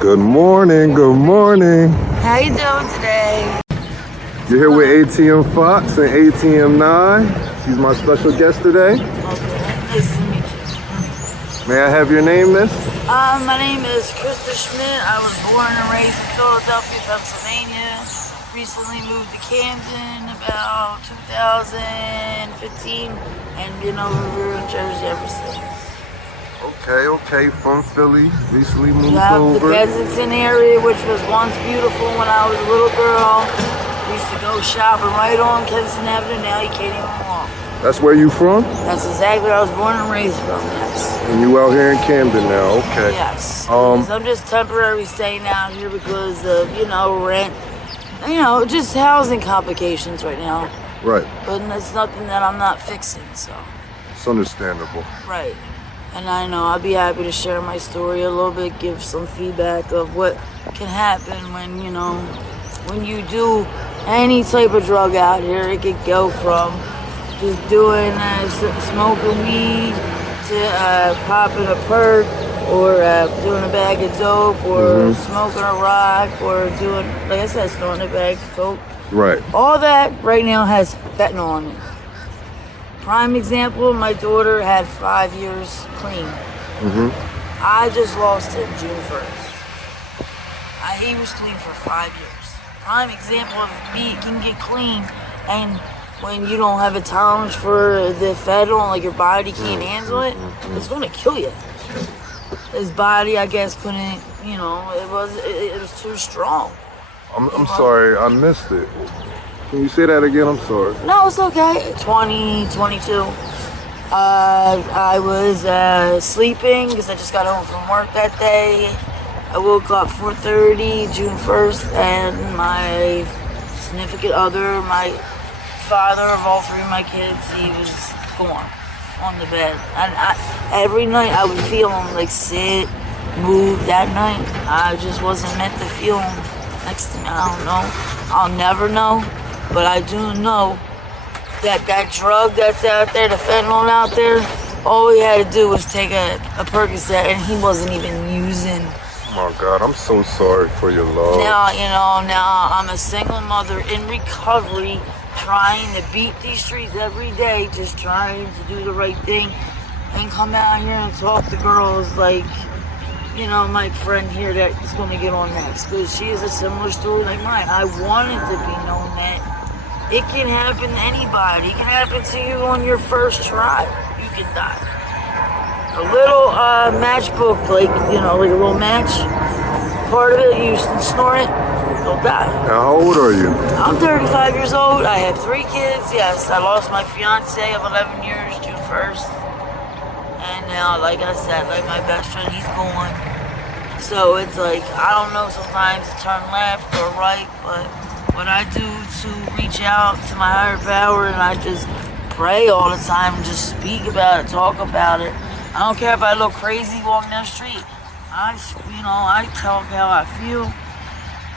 Good morning, good morning. How you doing today? You're here with ATM Fox and ATM 9. She's my special guest today. Okay, nice to meet you. May I have your name, miss? My name is Krista Schmidt. I was born and raised in Philadelphia, Pennsylvania. Recently moved to Camden about 2015 and been over here in Jersey ever since. Okay, from Philly, recently moved You have over. the Kensington area, which was once beautiful when I was a little girl. We used to go shopping right on Kensington Avenue. Now you can't even walk. That's where you from? That's exactly where I was born and raised from, yes. And you out here in Camden now, okay. Yes. Because I'm just temporarily staying out here because of, rent. Just housing complications right now. Right. But it's nothing that I'm not fixing, so. It's understandable. Right. And I know I'll be happy to share my story a little bit, give some feedback of what can happen when, when you do any type of drug out here. It could go from just doing smoking weed to popping a perk or doing a bag of dope or smoking a rock or doing, like I said, snorting a bag of coke. Right. All that right now has fentanyl on it. Prime example, my daughter had 5 years clean. I just lost him June 1st. He was clean for 5 years. Prime example of me can get clean, and when you don't have a tolerance for the fentanyl, like your body can't handle it, it's gonna kill you. His body, I guess, couldn't, it was too strong. I'm sorry, I missed it. Can you say that again? I'm sorry. No, it's okay. 2022. I was sleeping because I just got home from work that day. I woke up 4:30, June 1st, and my significant other, my father of all three of my kids, he was gone on the bed. And every night I would feel him like sit, move. That night I just wasn't meant to feel him next to me. I don't know. I'll never know. But I do know that drug that's out there, the fentanyl out there, all he had to do was take a Percocet, and he wasn't even using. Oh my God, I'm so sorry for your loss. Now I'm a single mother in recovery, trying to beat these streets every day, just trying to do the right thing and come out here and talk to girls like, my friend here that is going to get on next, because she has a similar story like mine. I wanted to be known that it can happen to anybody. It can happen to you on your first try. You can die. A little matchbook, like a little match, part of it, you snort it, you'll die. Now, how old are you? I'm 35 years old. I have 3 kids. Yes, I lost my fiance of 11 years, June 1st. And now, like I said, like my best friend, he's gone. So it's like, I don't know sometimes to turn left or right, but what I do to reach out to my higher power, and I just pray all the time and just speak about it, talk about it. I don't care if I look crazy walking down the street. I talk how I feel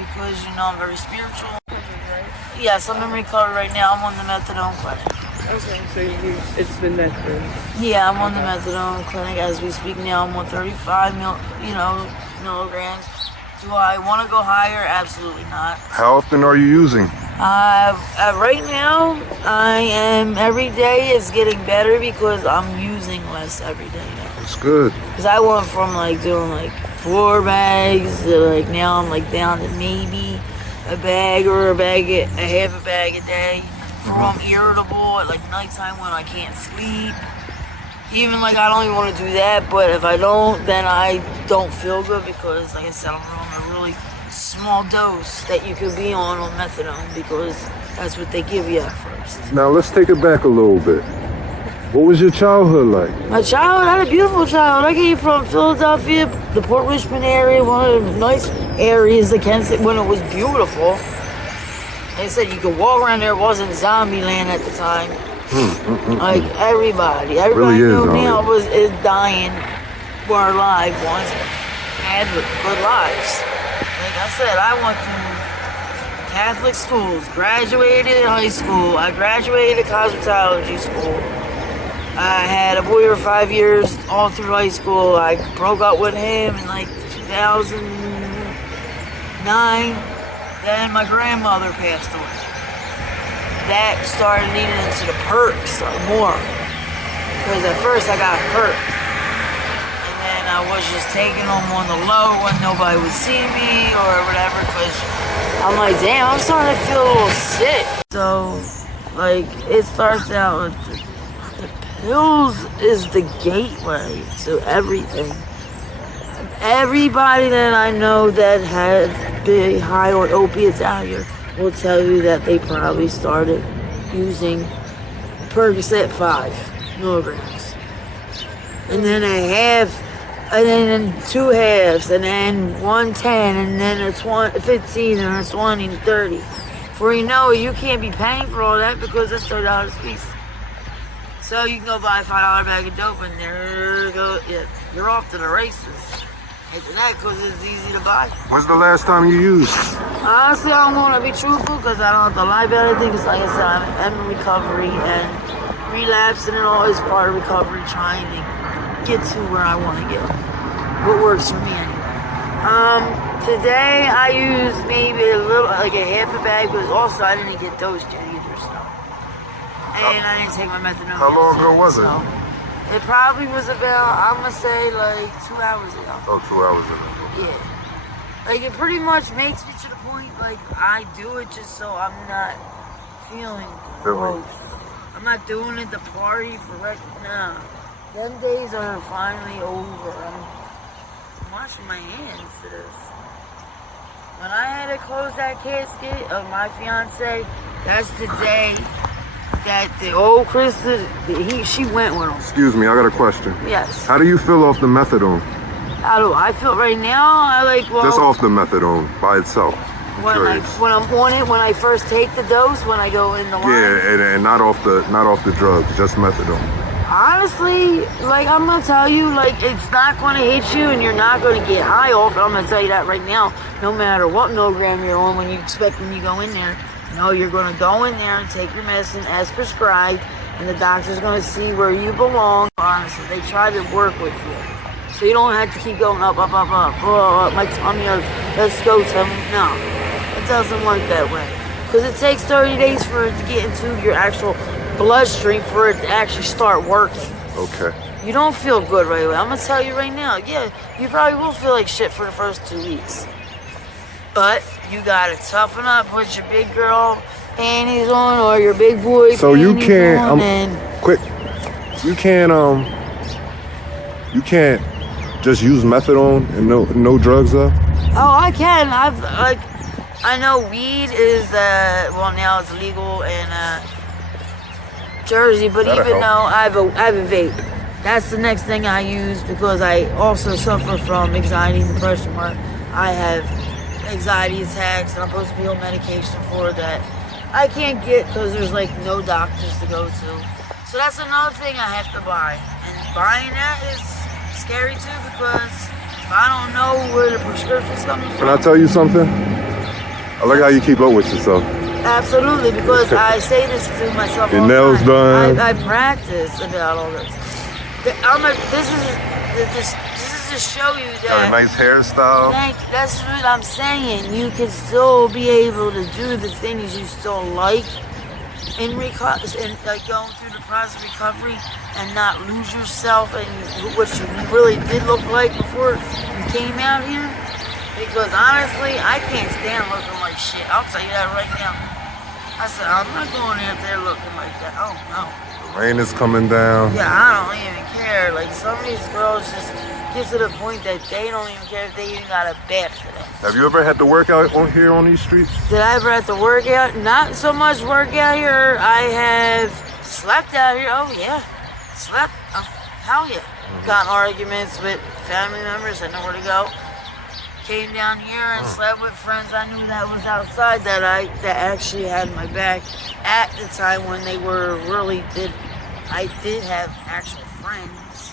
because, I'm very spiritual. Yes, I'm in recovery right now. I'm on the methadone clinic. Okay, so it's been methadone. Yeah, I'm on the methadone clinic as we speak now. I'm on 35 milligrams. Do I want to go higher? Absolutely not. How often are you using? Right now, every day is getting better because I'm using less every day now. It's good. Because I went from doing 4 bags to now I'm down to maybe a bag or a half a bag a day. I'm irritable at nighttime when I can't sleep. Even I don't even want to do that, but if I don't, then I don't feel good because, like I said, I'm on a really small dose that you could be on methadone because that's what they give you at first. Now, let's take it back a little bit. What was your childhood like? My childhood, I had a beautiful childhood. I came from Philadelphia, the Port Richmond area, one of the nice areas of Kensington when it was beautiful. Like I said, you could walk around there. It wasn't zombie land at the time. Everybody really knew now is dying, were alive once, had good lives. Like I said, I went to Catholic schools, graduated high school, I graduated cosmetology school. I had a boy for 5 years all through high school. I broke up with him in 2000. 9. Then my grandmother passed away. That started leading into the perks more. Because at first I got hurt. And then I was just taking them on the low when nobody would see me or whatever. Because I'm like, damn, I'm starting to feel a little sick. So, like, it starts out with the pills is the gateway to everything. Everybody that I know that has been high on opiates out here will tell you that they probably started using Percocet 5 milligrams. And then a half, and then 2 halves, and then 110, and then a 15, and a 20, and 30. For you know, you can't be paying for all that because it's $30 a piece. So you can go buy a $5 bag of dope, and you're off to the races. After that, because it's easy to buy. When's the last time you used? Honestly, I don't want to be truthful because I don't have to lie about anything. Because like I said, I'm in recovery, and relapsing and all is part of recovery, trying to get to where I want to get. What works for me anyway. Today I used maybe a little, like a half a bag, because also I didn't get dosed yet either, so. And I didn't take my methadone. How long ago was it? It probably was about, I'm going to say, like 2 hours ago. Oh, 2 hours ago. Yeah. Like, it pretty much makes me to the point, like, I do it just so I'm not feeling gross. I'm not doing it to party for nah. Them days are finally over. I'm washing my hands to this. When I had to close that casket of my fiance, that's the day that the old Krista, she went with him. Excuse me, I got a question. Yes. How do you feel off the methadone? How do I feel right now? Just off the methadone by itself. When I'm on it, when I first take the dose, when I go in the line. Yeah, and not off the drugs, just methadone. Honestly, like, I'm gonna tell you, like, it's not gonna hit you and you're not gonna get high off it. I'm gonna tell you that right now. No matter what milligram you're on, when you go in there, no, you're gonna go in there and take your medicine as prescribed, and the doctor's gonna see where you belong. Honestly, they try to work with you. So you don't have to keep going up. Oh, my tummy hurts. Let's go, tell me. No, it doesn't work that way. Because it takes 30 days for it to get into your actual bloodstream for it to actually start working. Okay. You don't feel good right away. I'm going to tell you right now. Yeah, you probably will feel like shit for the first 2 weeks. But you got to toughen up. Put your big girl panties on or your big boy so panties you can't, on. You can't just use methadone and no drugs though? Oh, I can. I know weed is well, now it's legal in Jersey, but That'll even help. though I have a vape, that's the next thing I use because I also suffer from anxiety and depression where I have anxiety attacks and I'm supposed to be on medication for that. I can't get because there's like no doctors to go to. So that's another thing I have to buy. And buying that is scary too because if I don't know where the prescription's coming from. Can I tell you something? I like how you keep up with yourself. Absolutely, because I say this to myself Your all the nails time. done. I practice about all this. This is to show you that. Got a nice hairstyle. That's what I'm saying. You can still be able to do the things you still like in like going through the process of recovery and not lose yourself and what you really did look like before you came out here. Because honestly, I can't stand looking like shit. I'll tell you that right now. I said, I'm not going out there looking like that. Oh, no. The rain is coming down. Yeah, I don't even care. Like, some of these girls just get to the point that they don't even care if they even got a bath today. Have you ever had to work out here on these streets? Did I ever have to work out? Not so much work out here. I have slept out here. Oh, yeah. Slept. Hell yeah. Got in arguments with family members. I know where to go. Came down here and slept with friends I knew that was outside that actually had my back at the time when they were I did have actual friends.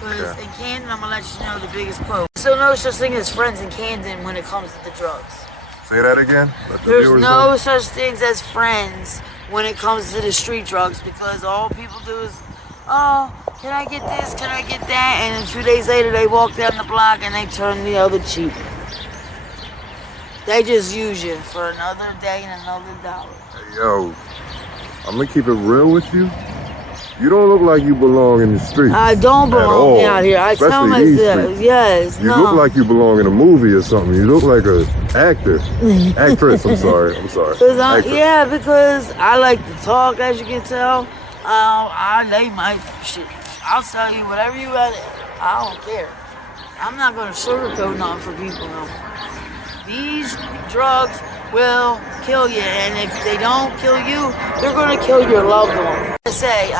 Because in Camden, I'm going to let you know the biggest quote. So no such thing as friends in Camden when it comes to the drugs. Say that again. There's no such things as friends when it comes to the street drugs because all people do is, oh, can I get this? Can I get that? And then 2 days later, they walk down the block and they turn the other cheek. They just use you for another day and another dollar. Hey, yo, I'm gonna keep it real with you. You don't look like you belong in the streets. I don't belong out here. I tell Especially these myself, streets. yes, You look like you belong in a movie or something. You look like an actor. Actress, I'm sorry. Yeah, because I like to talk, as you can tell. I lay my shit. I'll tell you whatever you got. I don't care. I'm not going to sugarcoat nothing for people no more. These drugs will kill you, and if they don't kill you, they're going to kill your loved one. I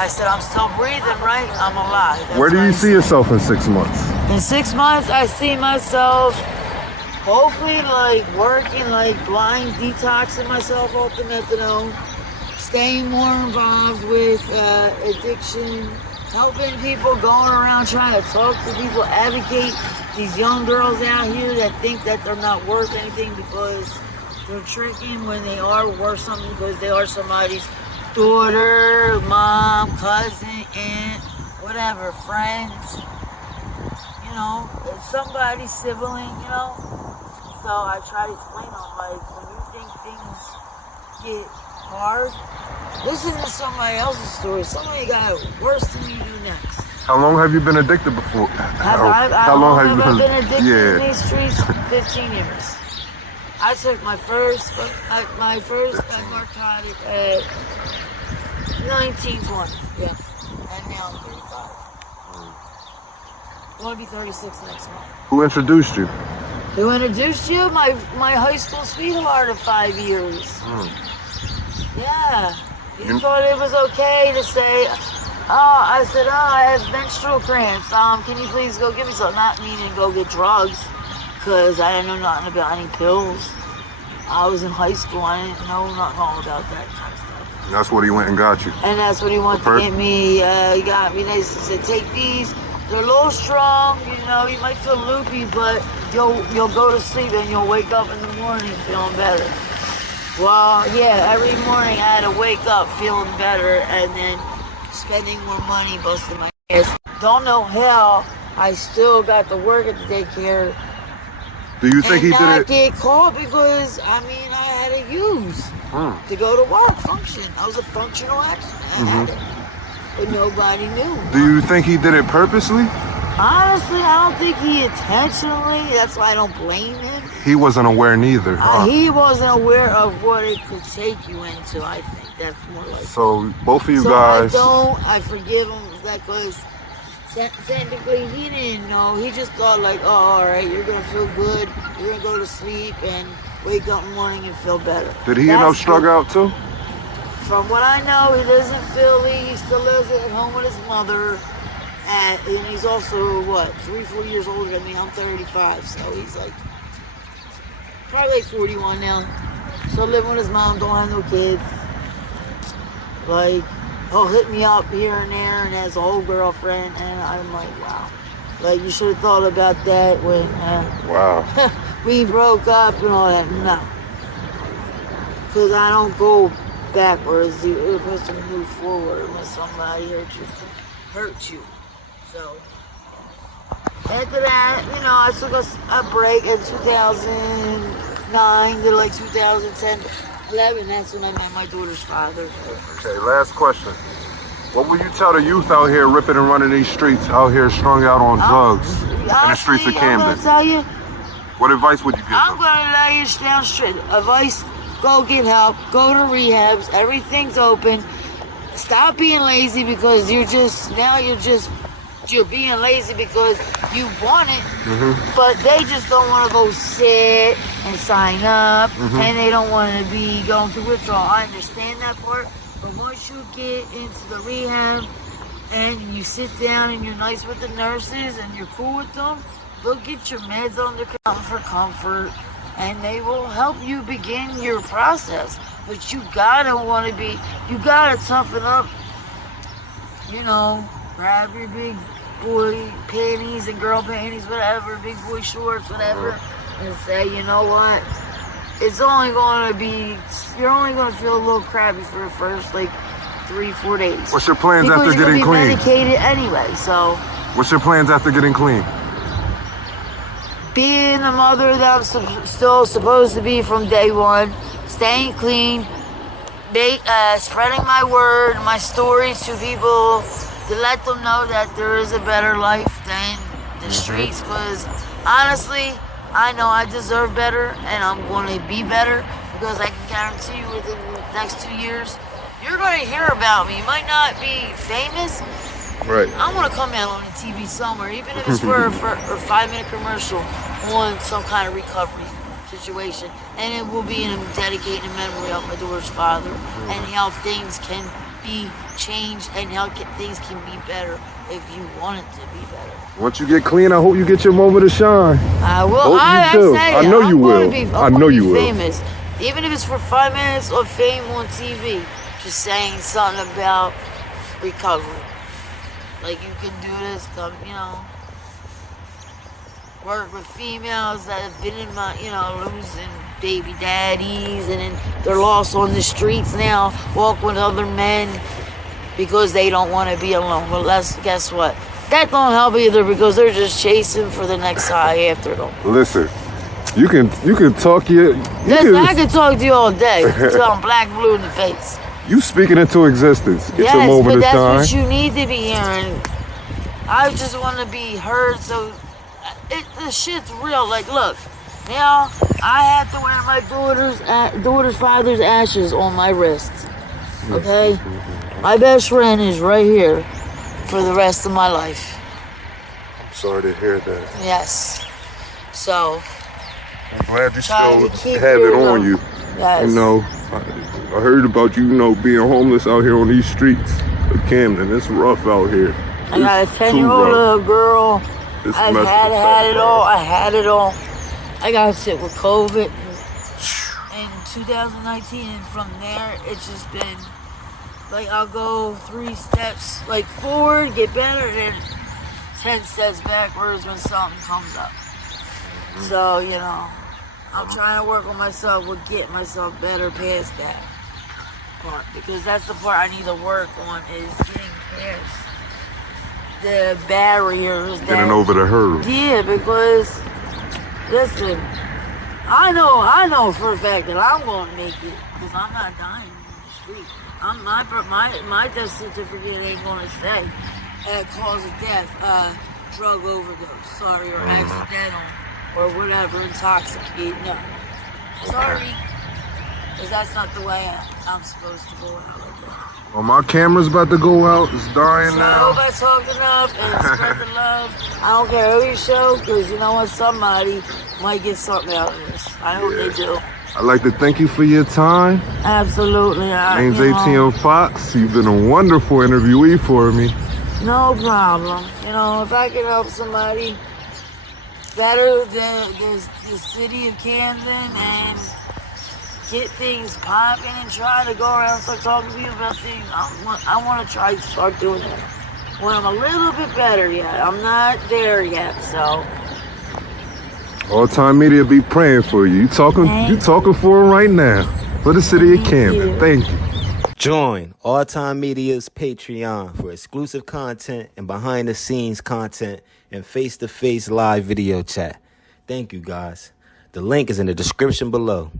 said, I'm still breathing, right? I'm alive. That's Where do what you I see said. yourself in 6 months? In 6 months, I see myself hopefully like working, like blind detoxing myself off the methadone, staying more involved with addiction, helping people, going around trying to talk to people, advocate these young girls out here that think that they're not worth anything because they're tricking when they are worth something because they are somebody's daughter, mom, cousin, aunt, whatever, friends, you know, it's somebody's sibling, you know. So I try to explain to them, like, when you think things get hard, listen to somebody else's story. Somebody got it worse than you do next. How long have you been addicted before? How long have you been addicted in these streets? 15 years. I took my first narcotic at 19, 20, yeah. And now I'm 35. I'm going to be 36 next month. Who introduced you? Who introduced you? My high school sweetheart of 5 years. Yeah. He thought it was okay to say, I said, I have menstrual cramps. Can you please go give me some? Not meaning go get drugs, because I didn't know nothing about any pills. I was in high school. I didn't know nothing all about that kind of stuff. And that's what he went and got you. And that's what he wanted to get me. He got me. They said, take these. They're a little strong. You know, you might feel loopy, but you'll go to sleep and you'll wake up in the morning feeling better. Well, yeah, every morning I had to wake up feeling better and then spending more money busting my ass. Don't know how I still got to work at the daycare. Do you think he did not it? get caught because, I mean, I had to use to go to work, function. I was a functional accident. I had it. But nobody knew. Do you think he did it purposely? Honestly, I don't think he intentionally. That's why I don't blame him. He wasn't aware neither, huh? He wasn't aware of what it could take you into, I think. That's more like So both of you so guys. I forgive him because technically he didn't know. He just thought like, oh, all right, you're going to feel good. You're going to go to sleep and wake up in the morning and feel better. Did he end up struck out too? From what I know, he lives in Philly. He still lives at home with his mother. And he's also, 3-4 years older than me. I'm 35, so he's like, probably like 41 now. So living with his mom, don't have no kids. Like, he'll hit me up here and there and has a whole girlfriend. And I'm like, wow. Like, you should have thought about that when we broke up and all that. No. Because I don't go backwards. You're supposed to move forward when somebody hurt you. So, after that, you know, I took a break in 2009 to like 2010, 11. That's when I met my daughter's father. Okay, last question. What would you tell the youth out here ripping and running these streets, out here strung out on drugs in the streets of Camden? I'm gonna tell you. What advice would you give I'm them? gonna lay you down straight. Advice: go get help. Go to rehabs. Everything's open. Stop being lazy because you're being lazy because you want it, but they just don't want to go sit and sign up, and they don't want to be going through withdrawal. I understand that part, but once you get into the rehab and you sit down and you're nice with the nurses and you're cool with them, they'll get your meds under comfort, and they will help you begin your process. But you gotta toughen up, you know, grab your big boy panties and girl panties, whatever, big boy shorts, whatever, and say, you know what, you're only gonna feel a little crappy for the first like 3-4 days. What's your plans because after getting clean? Medicated anyway, so. What's your plans after getting clean? being the mother that I'm still supposed to be from day one, staying clean, spreading my word, my stories to people to let them know that there is a better life than the streets. Because honestly, I know I deserve better, and I'm going to be better, because I can guarantee you within the next 2 years, you're going to hear about me. You might not be famous. Right. I want to come out on the TV somewhere, even if it's for a 5-minute commercial on some kind of recovery situation. And it will be dedicated in memory of my daughter's father, and how things can be changed, and how things can be better if you want it to be better. Once you get clean, I hope you get your moment to shine. I will. Hope you do. I know you will. I know you will. Famous, even if it's for 5 minutes of fame on TV, just saying something about recovery. Like, you can do this, come, work with females that have been in my, losing baby daddies, and then they're lost on the streets now, walk with other men because they don't want to be alone. Well, guess what? That don't help either, because they're just chasing for the next high after them. Listen, you can talk I can talk to you all day until I'm black and blue in the face. You speaking into existence. Get your moment of but shine. that's what you need to be hearing. I just want to be heard, so the shit's real. Like, look, now I have to wear my daughter's father's ashes on my wrist. Okay, my best friend is right here for the rest of my life. I'm sorry to hear that. Yes. So I'm glad you try still have it on you. Yes. I heard about you, being homeless out here on these streets of Camden. It's rough out here. I got a 10-year-old little girl. I've had it all. I had it all. I got sick with COVID in 2019, and from there, it's just been like, I'll go 3 steps like forward, get better, then 10 steps backwards when something comes up. So, I'm trying to work on myself with getting myself better past that part, because that's the part I need to work on, is getting past the barriers. Getting over the hurdle. Yeah, because listen, I know for a fact that I'm going to make it, because I'm not dying on the street. My death certificate ain't going to say cause of death, drug overdose, or accidental, or whatever, intoxicated. No, sorry, because that's not the way I'm supposed to go out like that. Well, my camera's about to go out. It's dying So now. I hope I talk enough and spread the love. I don't care who you show, because you know what? Somebody might get something out of this. I hope they do. I'd like to thank you for your time. Absolutely. Name's ATM Fox. You've been a wonderful interviewee for me. No problem. If I can help somebody better the city of Camden and get things popping and try to go around and start talking to you about things, I want to try to start doing that when I'm a little bit better yet. I'm not there yet, so. All Time Media be praying for you. You talking for them right now. For the city of Camden. Thank you. Join All Time Media's Patreon for exclusive content and behind-the-scenes content and face-to-face live video chat. Thank you, guys. The link is in the description below.